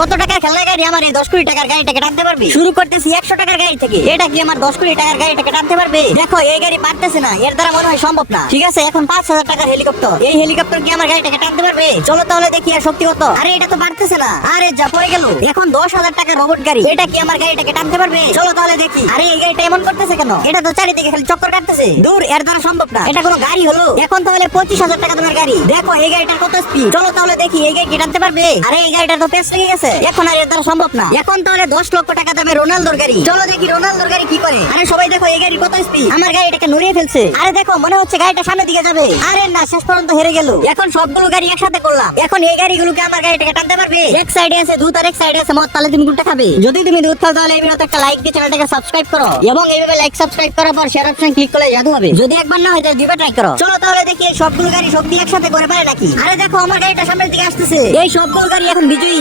কত টাকার খেলনা গাড়ি আমার এই 10 কোটি টাকার গাড়িটাকে টানতে পারবে? শুরু করতেছি 100 টাকার গাড়ি থেকে। এটা কি আমার 10 কোটি টাকার গাড়িটাকে টানতে পারবে? দেখো এই গাড়ি পারতেছে না, এর দ্বারা মনে হয় সম্ভব না। ঠিক আছে, এখন 5000 টাকার হেলিকপ্টার। এই হেলিকপ্টার কি আমার গাড়িটাকে টানতে পারবে? চলো তাহলে দেখি আর শক্তি কত। আরে এটা তো পারতেছে না, আরে যা পড়ে গেল। এখন 10,000 টাকার রোবট গাড়ি, এটা কি আমার গাড়িটাকে টানতে পারবে? চলো তাহলে দেখি। আরে এই গাড়িটা এমন করতেছে কেন? এটা তো চারিদিকে খালি চক্কর কাটতেছে। দূর, এর দ্বারা সম্ভব না, এটা কোনো গাড়ি হলো? এখন তাহলে 25,000 টাকা তোমার গাড়ি। দেখো এই গাড়িটার কত স্পিড। চলো তাহলে দেখি এই গাড়ি টানতে পারবে? আরে এই গাড়িটা তো পেছ লেগে গেছে, এখন আর এর দ্বারা সম্ভব না। এখন তাহলে 10 লক্ষ টাকা দামে রোনালদোর গাড়ি। চলো দেখি রোনালদোর গাড়ি কি করে। আরে সবাই দেখো এই গাড়ি কত স্পিড, আমার গাড়িটাকে নড়িয়ে ফেলছে। আরে দেখো মনে হচ্ছে গাড়িটা সামনের দিকে যাবে। আরে না, শেষ পর্যন্ত হেরে গেল। এখন সবগুলো গাড়ি একসাথে করলাম, এখন এই গাড়িগুলোকে আমার গাড়িটাকে টানতে পারবে? এক সাইডে আছে দুধ আর এক সাইডে আছে মদ, তাহলে তুমি কোনটা খাবে? যদি তুমি দুধ খাও তাহলে এই ভিডিওতে একটা লাইক দিয়ে চ্যানেলটাকে সাবস্ক্রাইব করো, এবং এইভাবে লাইক সাবস্ক্রাইব করার পর শেয়ার অপশন ক্লিক করলে জাদু হবে। যদি একবার না হয় তাহলে দুইবার ট্রাই করো। চলো তাহলে দেখি এই সবগুলো গাড়ি শক্তি একসাথে করে পারে নাকি। আরে দেখো আমার গাড়িটা সামনের দিকে আসতেছে, এই সবগুলো গাড়ি এখন বিজয়ী।